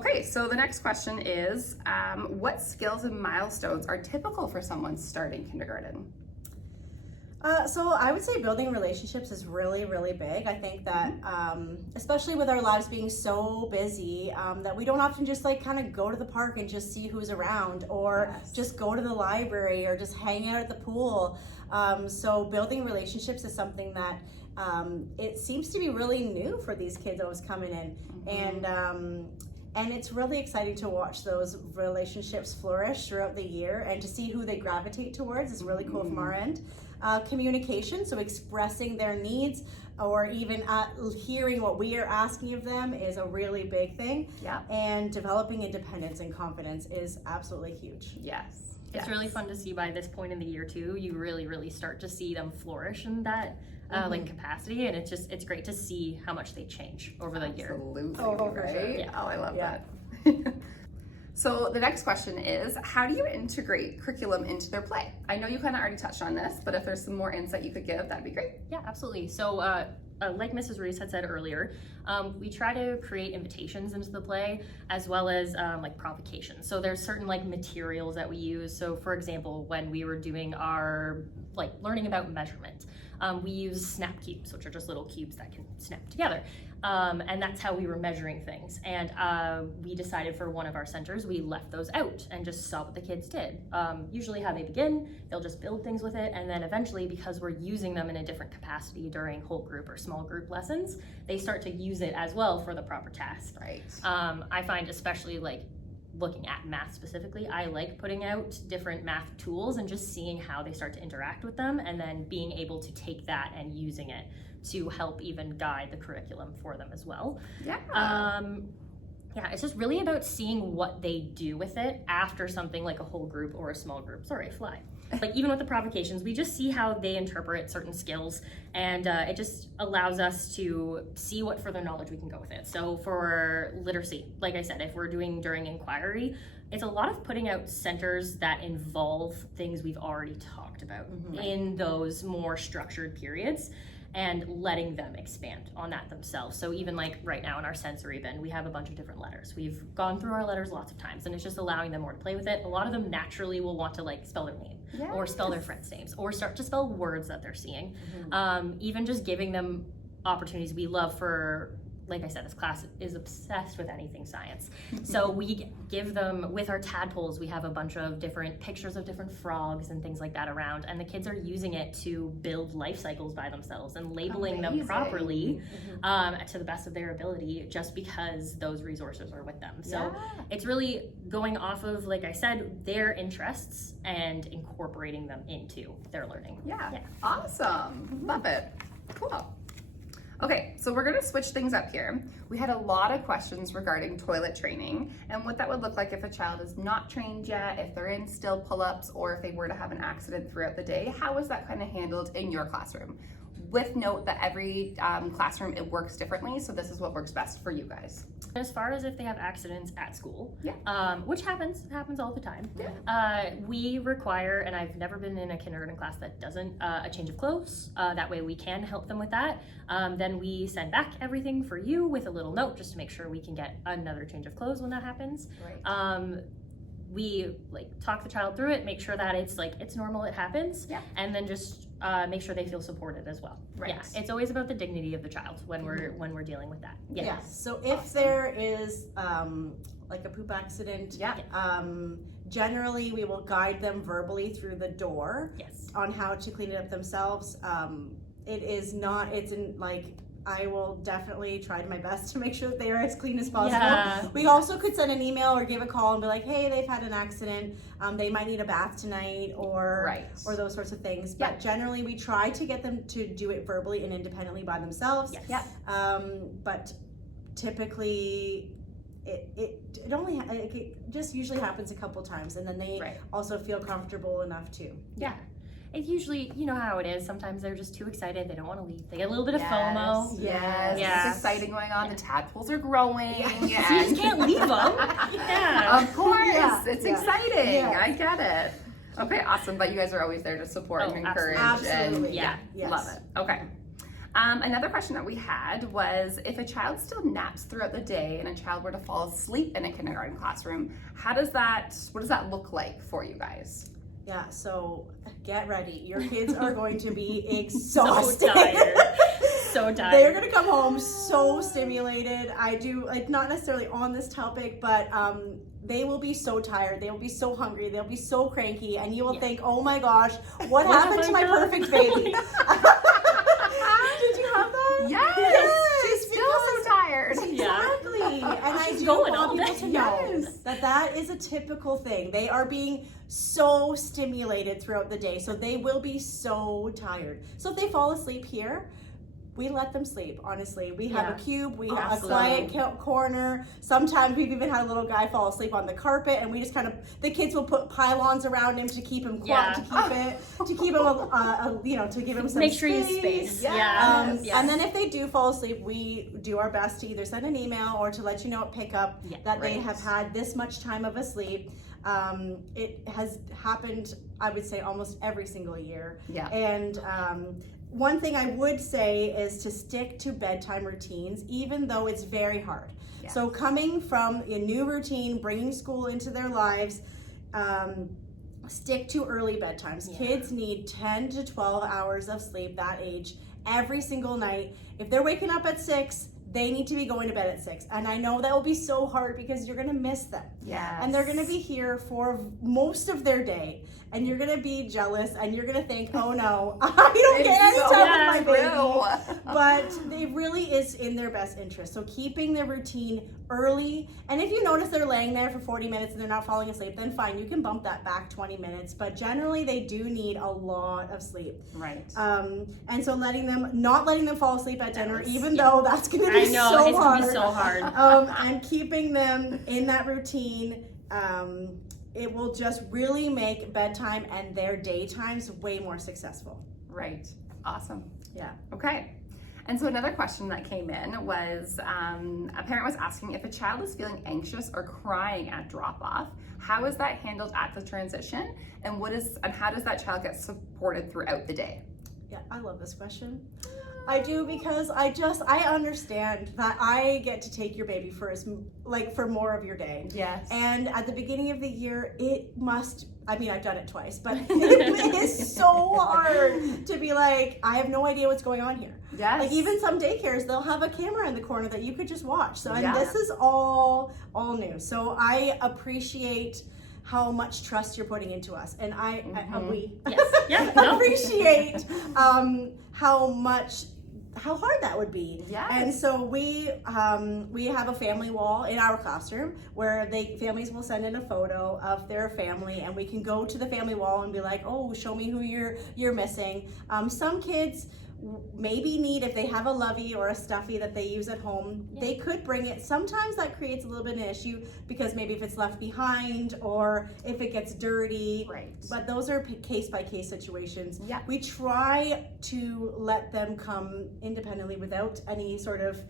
Okay, so the next question is, what skills and milestones are typical for someone starting kindergarten? So I would say building relationships is really, really big. I think that, especially with our lives being so busy, that we don't often just like kind of go to the park and just see who's around, or just go to the library, or just hang out at the pool. So building relationships is something that it seems to be really new for these kids always coming in, and it's really exciting to watch those relationships flourish throughout the year, and to see who they gravitate towards is really cool from our end. Communication, so expressing their needs, or even hearing what we are asking of them, is a really big thing. Yeah. And developing independence and confidence is absolutely huge. Yes. It's really fun to see by this point in the year too. You really start to see them flourish in that like capacity, and it's great to see how much they change over the year. Absolutely, Oh, for right? sure. Yeah. Oh, I love Yeah. that. So the next question is, how do you integrate curriculum into their play? I know you kind of already touched on this, but if there's some more insight you could give, that'd be great. Yeah, absolutely. So like Mrs.Reeves had said earlier, we try to create invitations into the play, as well as like provocations. So there's certain like materials that we use. So for example, when we were doing our like learning about measurement, we use snap cubes, which are just little cubes that can snap together. And that's how we were measuring things. And we decided for one of our centers, we left those out and just saw what the kids did. Usually how they begin, they'll just build things with it. And then eventually, because we're using them in a different capacity during whole group or small group lessons, they start to use it as well for the proper task. Right. I find, especially like looking at math specifically, I like putting out different math tools and just seeing how they start to interact with them, and then being able to take that and using it to help even guide the curriculum for them as well. Yeah. Yeah, it's just really about seeing what they do with it after something like a whole group or a small group. Sorry, fly. Like even with the provocations, we just see how they interpret certain skills, and it just allows us to see what further knowledge we can go with it. So for literacy, like I said, if we're doing during inquiry, it's a lot of putting out centers that involve things we've already talked about in those more structured periods, and letting them expand on that themselves. So even like right now in our sensory bin, we have a bunch of different letters. We've gone through our letters lots of times, and it's just allowing them more to play with it. A lot of them naturally will want to like spell their name or spell their friends' names, or start to spell words that they're seeing. Even just giving them opportunities. We love for, like I said, this class is obsessed with anything science. So we give them, with our tadpoles, we have a bunch of different pictures of different frogs and things like that around, and the kids are using it to build life cycles by themselves and labeling them properly to the best of their ability, just because those resources are with them. So it's really going off of, like I said, their interests and incorporating them into their learning. Yeah. Awesome. Love it. Cool. Okay, so we're gonna switch things up here. We had a lot of questions regarding toilet training and what that would look like if a child is not trained yet, if they're in still pull-ups, or if they were to have an accident throughout the day. How is that kind of handled in your classroom? With note that every classroom, it works differently, so this is what works best for you guys. As far as if they have accidents at school, which happens all the time, we require, and I've never been in a kindergarten class that doesn't, a change of clothes. That way we can help them with that. Then we send back everything for you with a little note just to make sure we can get another change of clothes when that happens. Right. We like talk the child through it, make sure that it's like it's normal, it happens, and then just make sure they feel supported as well. Right. Yeah, it's always about the dignity of the child when we're dealing with that. So if there is like a poop accident, generally we will guide them verbally through the door on how to clean it up themselves. I will definitely try my best to make sure that they are as clean as possible. We also could send an email or give a call and be like, hey, they've had an accident, they might need a bath tonight, or those sorts of things. But generally we try to get them to do it verbally and independently by themselves. But typically it just usually happens a couple times, and then they also feel comfortable enough to. It's usually, you know how it is, sometimes they're just too excited, they don't want to leave. They get a little bit of FOMO. It's exciting going on. The tadpoles are growing. So you just can't leave them. Of course. It's exciting. I get it. Okay, awesome. But you guys are always there to support and encourage. Absolutely. And love it. Okay. Another question that we had was, if a child still naps throughout the day and a child were to fall asleep in a kindergarten classroom, what does that look like for you guys? Yeah, so get ready. Your kids are going to be exhausted. So tired. So tired. They're going to come home so stimulated. Not necessarily on this topic, but they will be so tired. They will be so hungry. They'll be so cranky. And you will think, oh my gosh, what happened to my perfect baby? Did you have that? Yes. She's still so tired. Exactly. And I do going want all people day. to know Yes. that is a typical thing. They are being so stimulated throughout the day, so they will be so tired. So if they fall asleep here, we let them sleep, honestly. We have a cube, we have a quiet corner. Sometimes we've even had a little guy fall asleep on the carpet, and we just the kids will put pylons around him to keep him quiet, to give him some Make sure you have space. And then if they do fall asleep, we do our best to either send an email or to let you know at pickup that they have had this much time of a sleep. It has happened, I would say, almost every single year. Yeah. And one thing I would say is to stick to bedtime routines, even though it's very hard. Yes. So coming from a new routine, bringing school into their lives, stick to early bedtimes. Yeah. Kids need 10 to 12 hours of sleep that age every single night. If they're waking up at 6, they need to be going to bed at 6. And I know that will be so hard because you're going to miss them. Yes. And they're going to be here for most of their day. And you're going to be jealous and you're going to think, oh no, I don't get any time with my baby. But it really is in their best interest. So keeping the routine early. And if you notice they're laying there for 40 minutes and they're not falling asleep, then fine, you can bump that back 20 minutes. But generally they do need a lot of sleep. Right. And so not letting them fall asleep at dinner, even though that's going to be it's so gonna be so hard. And keeping them in that routine, it will just really make bedtime and their daytimes way more successful. Right. Awesome. Yeah. Okay. And so another question that came in was, a parent was asking, if a child is feeling anxious or crying at drop-off, how is that handled at the transition? And how does that child get supported throughout the day? Yeah, I love this question. I do, because I understand that I get to take your baby for more of your day. Yes. And at the beginning of the year, I've done it twice, but it is so hard to be like, I have no idea what's going on here. Yes. Like even some daycares, they'll have a camera in the corner that you could just watch. So, and this is all new. So I appreciate how much trust you're putting into us, and appreciate how hard that would be. Yes. And so we have a family wall in our classroom where families will send in a photo of their family, and we can go to the family wall and be like, oh, show me who you're missing. Some kids maybe need, if they have a lovey or a stuffy that they use at home, they could bring it. Sometimes that creates a little bit of an issue because maybe if it's left behind or if it gets dirty. Right. But those are case by case situations. Yeah. We try to let them come independently without any sort of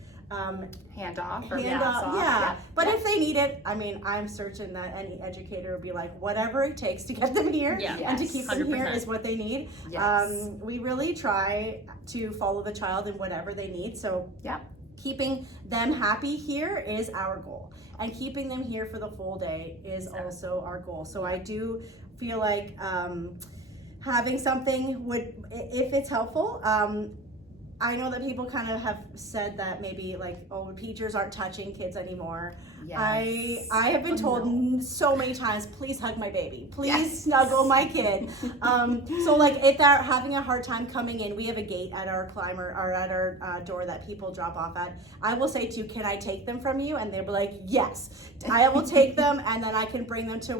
handoff. Yeah. But if they need it, I'm certain that any educator would be like, whatever it takes to get them here and to keep them 100%. here is what they need. Yes. We really try to follow the child in whatever they need. So keeping them happy here is our goal. And keeping them here for the full day is also our goal. So I do feel like having something would, if it's helpful, I know that people kind of have said that maybe teachers aren't touching kids anymore. Yes. I have been told so many times, please hug my baby, please snuggle my kid. So if they're having a hard time coming in, we have a gate at our door that people drop off at. I will say to you, can I take them from you? And they'll be like, yes. I will take them, and then I can bring them to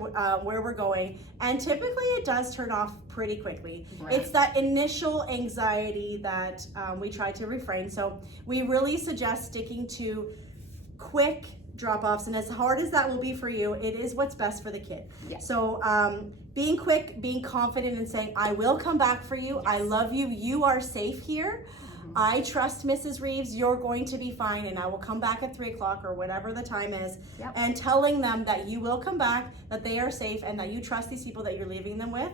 where we're going. And typically it does turn off pretty quickly. Right. It's that initial anxiety that we try to refrain. So we really suggest sticking to quick drop-offs, and as hard as that will be for you, it is what's best for the kid. Yes. So being quick, being confident, and saying, I will come back for you. Yes. I love you. You are safe here. I trust Mrs. Reeves, you're going to be fine, and I will come back at 3 o'clock or whatever the time is. Yep. And telling them that you will come back, that they are safe, and that you trust these people that you're leaving them with.